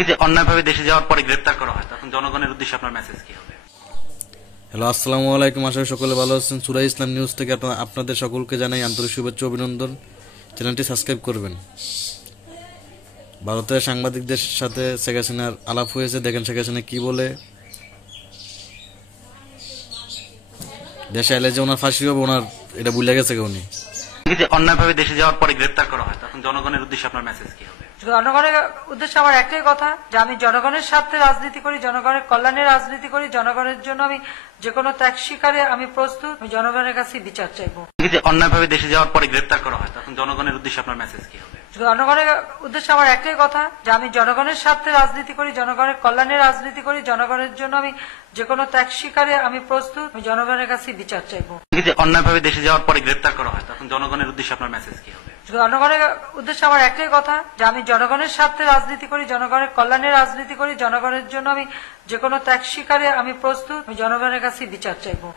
যদি অন্যায়ভাবে দেশে যাওয়ার পরে গ্রেফতার করা হয় তখন জনগণের উদ্দেশ্যে আপনার মেসেজ কি হবে? হ্যালো, আসসালামু আলাইকুম। আশা করি সকলে ভালো আছেন। সূরা ইসলাম নিউজ থেকে আপনাদের সকলকে জানাই আন্তরিক শুভেচ্ছা অভিনন্দন। চ্যানেলটি সাবস্ক্রাইব করবেন। ভারতের সাংবাদিকদের সাথে শেখ হাসিনার আলাপ হয়েছে, দেখেন শেখ হাসিনা কি বলে। দেশে এলে যে ওনার ফাঁসি হবে, ওনার এটা ভুলে গেছে কেউ নেই। যদি অন্যায়ভাবে দেশে যাওয়ার পরে গ্রেফতার করা হয় তখন জনগণের উদ্দেশ্যে আপনার মেসেজ কি হবে? জনগণের উদ্দেশ্যে আমার একটাই কথা যে আমি জনগণের স্বার্থে রাজনীতি করি, জনগণের কল্যাণে রাজনীতি করি, জনগণের জন্য আমি যে কোনো ত্যাগ স্বীকারে আমি প্রস্তুত। আমি জনগণের কাছে বিচার চাইবো। যদি অন্যায়ভাবে দেশে যাওয়ার পরে গ্রেফতার করা হয় তখন জনগণের উদ্দেশ্যে আপনার মেসেজ কি হবে? জনগণের উদ্দেশ্যে আমার একটাই কথা যে আমি জনগণের স্বার্থে রাজনীতি করি, জনগণের কল্যাণে রাজনীতি করি, জনগণের জন্য আমি যে কোনো ত্যাগ স্বীকারে আমি প্রস্তুত। আমি জনগণের কাছে বিচার চাইবো। যদি অন্যায়ভাবে দেশে যাওয়ার পরে গ্রেফতার করা হয় তখন জনগণের উদ্দেশ্যে আপনার মেসেজ কি হবে? জনগণের উদ্দেশ্যে আমার একটাই কথা যে আমি জনগণের স্বার্থে রাজনীতি করি, জনগণের কল্যাণে রাজনীতি করি, জনগণের জন্য আমি যে কোনো ত্যাগ স্বীকারে আমি প্রস্তুত। আমি জনগণের কাছে বিচার চাইবো।